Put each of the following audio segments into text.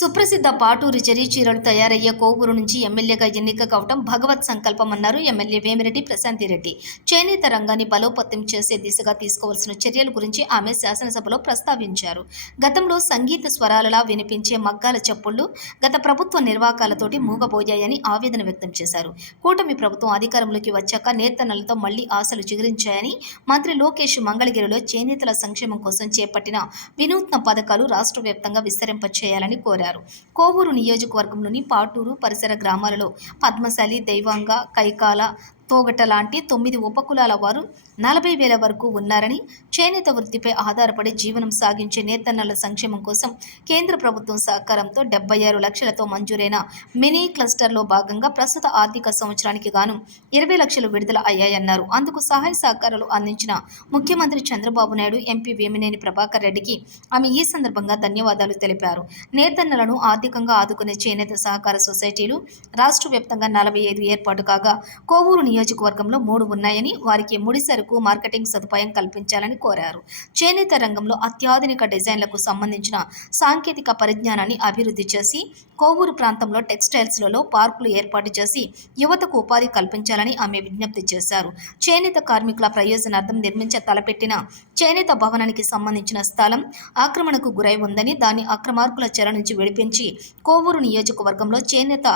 సుప్రసిద్ధ పాటూరి జరీ చీరలు తయారయ్యే కోవూరు నుంచి ఎమ్మెల్యేగా ఎన్నిక కావటం భగవత్ సంకల్పం అన్నారు ఎమ్మెల్యే వేమిరెడ్డి ప్రశాంతిరెడ్డి చేనేత రంగాన్ని బలోపత్తం చేసే దిశగా తీసుకోవాల్సిన చర్యల గురించి ఆమె శాసనసభలో ప్రస్తావించారు. గతంలో సంగీత స్వరాలలా వినిపించే మగ్గాల చప్పుళ్ళు గత ప్రభుత్వ నిర్వాకాలతోటి మూగబోయాయని ఆవేదన వ్యక్తం చేశారు. కూటమి ప్రభుత్వం అధికారంలోకి వచ్చాక నేతన్నలతో మళ్ళీ ఆశలు చిగురించాయని మంత్రి లోకేష్ మంగళగిరిలో చేనేతల సంక్షేమం కోసం చేపట్టిన వినూత్న పథకాలు రాష్ట్ర వ్యాప్తంగా విస్తరింపచేయాలని కోరారు. కోవూరు నియోజకవర్గంలోని పాటూరు పరిసర గ్రామాలలో పద్మశాలి దైవాంగ కైకాల తోగట లాంటి తొమ్మిది ఉపకులాల వారు నలభై వేల వరకు ఉన్నారని చేనేత వృత్తిపై ఆధారపడి జీవనం సాగించే నేతన్నల సంక్షేమం కోసం కేంద్ర ప్రభుత్వం సహకారంతో డెబ్బై ఆరు లక్షలతో మంజూరైన మినీ క్లస్టర్లో భాగంగా ప్రస్తుత ఆర్థిక సంవత్సరానికి గాను ఇరవై లక్షలు విడుదల అయ్యాయన్నారు. అందుకు సహాయ సహకారాలు అందించిన ముఖ్యమంత్రి చంద్రబాబు నాయుడు ఎంపీ వేమినేని ప్రభాకర్ రెడ్డికి ఆమె ఈ సందర్భంగా ధన్యవాదాలు తెలిపారు. నేతన్నలను ఆర్థికంగా ఆదుకునే చేనేత సహకార సొసైటీలు రాష్ట్ర వ్యాప్తంగా నలభై ఐదు ఏర్పాటు కాగా కోవూరు నియోజకవర్గంలో మూడు ఉన్నాయని వారికి ముడి సరుకు మార్కెటింగ్ సదుపాయం కల్పించాలని కోరారు. చేనేత రంగంలో అత్యాధునిక డిజైన్లకు సంబంధించిన సాంకేతిక పరిజ్ఞానాన్ని అభివృద్ధి చేసి కోవూరు ప్రాంతంలో టెక్స్టైల్స్లలో పార్కులు ఏర్పాటు చేసి యువతకు ఉపాధి కల్పించాలని ఆమె విజ్ఞప్తి చేశారు. చేనేత కార్మికుల ప్రయోజనార్థం నిర్మించ తలపెట్టిన చేనేత భవనానికి సంబంధించిన స్థలం ఆక్రమణకు గురై ఉందని దాన్ని అక్రమార్కుల చెర నుంచి విడిపించి కోవూరు నియోజకవర్గంలో చేనేత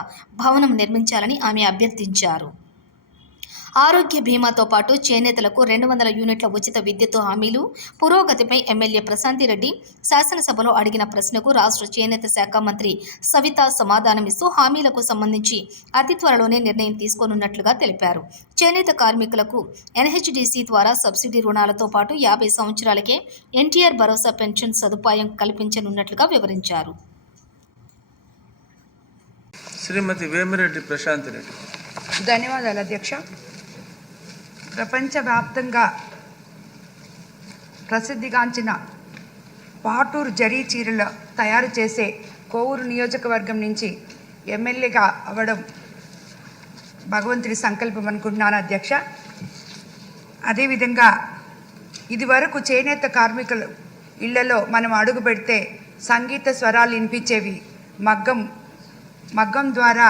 భవనం నిర్మించాలని ఆమె అభ్యర్థించారు. ఆరోగ్య బీమాతో పాటు చేనేతలకు రెండు వందల యూనిట్ల ఉచిత విద్యుత్ హామీలు. పురోగతిపై ఎమ్మెల్యే ప్రశాంతిరెడ్డి శాసనసభలో అడిగిన ప్రశ్నకు రాష్ట్ర చేనేత శాఖ మంత్రి సవిత సమాధానమిస్తూ హామీలకు సంబంధించి అతి త్వరలోనే నిర్ణయం తీసుకోనున్నట్లుగా తెలిపారు. చేనేత కార్మికులకు ఎన్హెచ్డిసి ద్వారా సబ్సిడీ రుణాలతో పాటు యాభై సంవత్సరాలకే ఎన్టీఆర్ భరోసా పెన్షన్ సదుపాయం కల్పించనున్నట్లుగా వివరించారు. శ్రీమతి వేమిరెడ్డి ప్రశాంత్ రెడ్డి. ధన్యవాదాలు అధ్యక్ష. ప్రపంచవ్యాప్తంగా ప్రసిద్ధిగాంచిన పాటూరు జరీ చీరలు తయారు చేసే కోవూరు నియోజకవర్గం నుంచి ఎమ్మెల్యేగా అవ్వడం భగవంతుడి సంకల్పం అనుకుంటున్నాను అధ్యక్ష. అదేవిధంగా ఇదివరకు చేనేత కార్మికుల ఇళ్ళలో మనం అడుగు పెడితే సంగీత స్వరాలు వినిపించేవి మగ్గం మగ్గం ద్వారా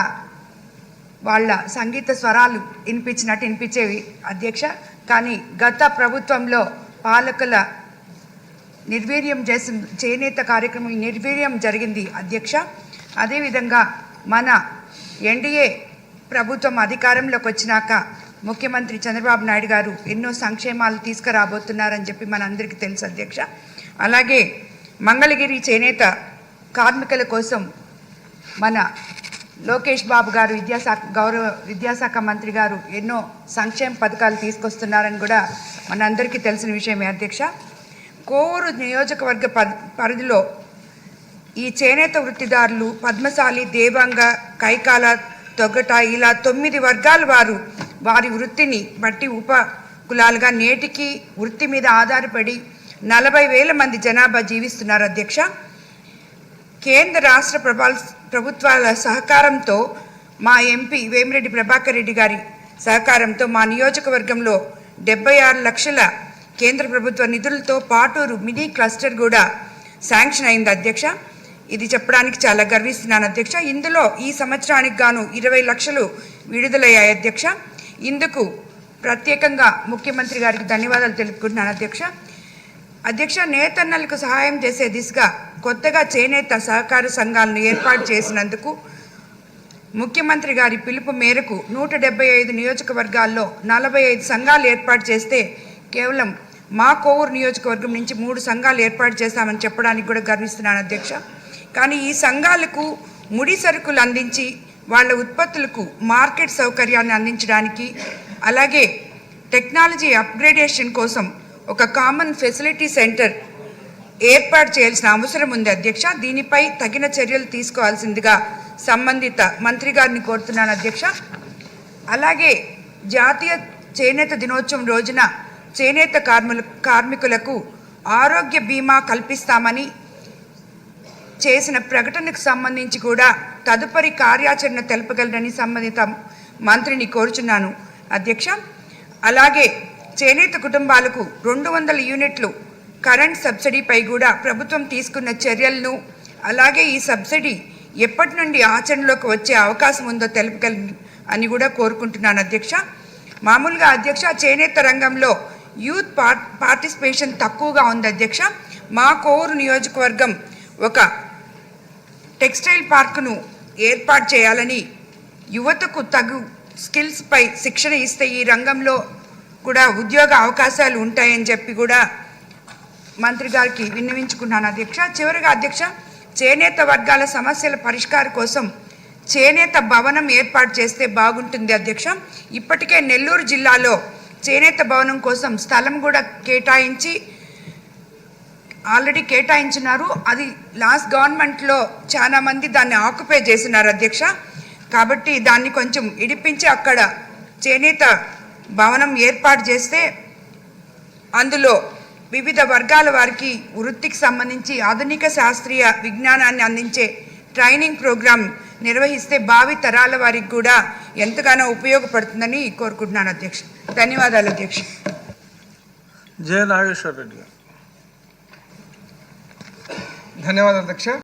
వాళ్ళ సంగీత స్వరాలు వినిపించినట్టు వినిపించేవి అధ్యక్ష. కానీ గత ప్రభుత్వంలో పాలకుల నిర్వీర్యం చేసి చేనేత కార్యక్రమం నిర్వీర్యం జరిగింది అధ్యక్ష. అదేవిధంగా మన ఎన్డీఏ ప్రభుత్వం అధికారంలోకి వచ్చినాక ముఖ్యమంత్రి చంద్రబాబు నాయుడు గారు ఎన్నో సంక్షేమాలు తీసుకురాబోతున్నారని చెప్పి మనందరికీ తెలుసు అధ్యక్ష. అలాగే మంగళగిరి చేనేత కార్మికుల కోసం మన లోకేష్ బాబు గారు విద్యాశాఖ గౌరవ విద్యాశాఖ మంత్రి గారు ఎన్నో సంక్షేమ పథకాలు తీసుకొస్తున్నారని కూడా మనందరికీ తెలిసిన విషయమే. అధ్యక్ష కోవూరు నియోజకవర్గ పరిధిలో ఈ చేనేత వృత్తిదారులు పద్మశాలి దేవాంగ కైకాల తొగట ఇలా తొమ్మిది వర్గాల వారు వారి వృత్తిని బట్టి ఉప కులాలుగా నేటికి వృత్తి మీద ఆధారపడి నలభై వేల మంది జనాభా జీవిస్తున్నారు. అధ్యక్ష కేంద్ర రాష్ట్ర ప్రభుత్వ ప్రభుత్వాల సహకారంతో మా ఎంపీ వేమిరెడ్డి ప్రభాకర్ రెడ్డి గారి సహకారంతో మా నియోజకవర్గంలో డెబ్బై ఆరు లక్షల కేంద్ర ప్రభుత్వ నిధులతో పాటూరు మినీ క్లస్టర్ కూడా శాంక్షన్ అయింది అధ్యక్ష. ఇది చెప్పడానికి చాలా గర్విస్తున్నాను అధ్యక్ష. ఇందులో ఈ సంవత్సరానికి గాను ఇరవై లక్షలు విడుదలయ్యాయి అధ్యక్ష. ఇందుకు ప్రత్యేకంగా ముఖ్యమంత్రి గారికి ధన్యవాదాలు తెలుపుకుంటున్నాను అధ్యక్ష. అధ్యక్ష నేతన్నలకు సహాయం చేసే దిశగా కొత్తగా చేనేత సహకార సంఘాలను ఏర్పాటు చేసినందుకు ముఖ్యమంత్రి గారి పిలుపు మేరకు నూట డెబ్బై ఐదు నియోజకవర్గాల్లో నలభై ఐదు సంఘాలు ఏర్పాటు చేస్తే కేవలం మా కోవూరు నియోజకవర్గం నుంచి మూడు సంఘాలు ఏర్పాటు చేశామని చెప్పడానికి కూడా గర్విస్తున్నాను అధ్యక్ష. కానీ ఈ సంఘాలకు ముడి సరుకులు అందించి వాళ్ళ ఉత్పత్తులకు మార్కెట్ సౌకర్యాన్ని అందించడానికి అలాగే టెక్నాలజీ అప్గ్రేడేషన్ కోసం ఒక కామన్ ఫెసిలిటీ సెంటర్ ఏర్పాటు చేయాల్సిన అవసరం ఉంది అధ్యక్ష. దీనిపై తగిన చర్యలు తీసుకోవాల్సిందిగా సంబంధిత మంత్రి గారిని కోరుతున్నాను అధ్యక్ష. అలాగే జాతీయ చేనేత దినోత్సవం రోజున చేనేత కార్మికుల కార్మికులకు ఆరోగ్య బీమా కల్పిస్తామని చేసిన ప్రకటనకు సంబంధించి కూడా తదుపరి కార్యాచరణ తెలపగలరని సంబంధిత మంత్రిని కోరుచున్నాను అధ్యక్ష. అలాగే చేనేత కుటుంబాలకు రెండు వందల యూనిట్లు కరెంట్ సబ్సిడీపై కూడా ప్రభుత్వం తీసుకున్న చర్యలను అలాగే ఈ సబ్సిడీ ఎప్పటి నుండి ఆచరణలోకి వచ్చే అవకాశం ఉందో తెలుపగల అని కూడా కోరుకుంటున్నాను అధ్యక్ష. మామూలుగా అధ్యక్ష చేనేత రంగంలో యూత్ పార్ పార్టిసిపేషన్ తక్కువగా ఉంది అధ్యక్ష. మా కోరు నియోజకవర్గం ఒక టెక్స్టైల్ పార్కును ఏర్పాటు చేయాలని యువతకు తగు స్కిల్స్పై శిక్షణ ఇస్తే ఈ రంగంలో కూడా ఉద్యోగ అవకాశాలు ఉంటాయని చెప్పి కూడా మంత్రి గారికి విన్నవించుకున్నాను. అధ్యక్ష చివరిగా అధ్యక్ష చేనేత వర్గాల సమస్యల పరిష్కారం కోసం చేనేత భవనం ఏర్పాటు చేస్తే బాగుంటుంది అధ్యక్ష. ఇప్పటికే నెల్లూరు జిల్లాలో చేనేత భవనం కోసం స్థలం కూడా కేటాయించి ఆల్రెడీ కేటాయించినారు. అది లాస్ట్ గవర్నమెంట్లో చాలామంది దాన్ని ఆక్యుపై చేసినారు అధ్యక్ష. కాబట్టి దాన్ని కొంచెం ఇడిపించి అక్కడ చేనేత భవనం ఏర్పాటు చేస్తే అందులో వివిధ వర్గాల వారికి వృత్తికి సంబంధించి ఆధునిక శాస్త్రీయ విజ్ఞానాన్ని అందించే ట్రైనింగ్ ప్రోగ్రాం నిర్వహిస్తే భావి తరాల వారికి కూడా ఎంతగానో ఉపయోగపడుతుందని కోరుకుంటున్నాను అధ్యక్ష. ధన్యవాదాలు అధ్యక్ష. జయ నాగేశ్వర రెడ్డి గారు. ధన్యవాదాలు అధ్యక్ష.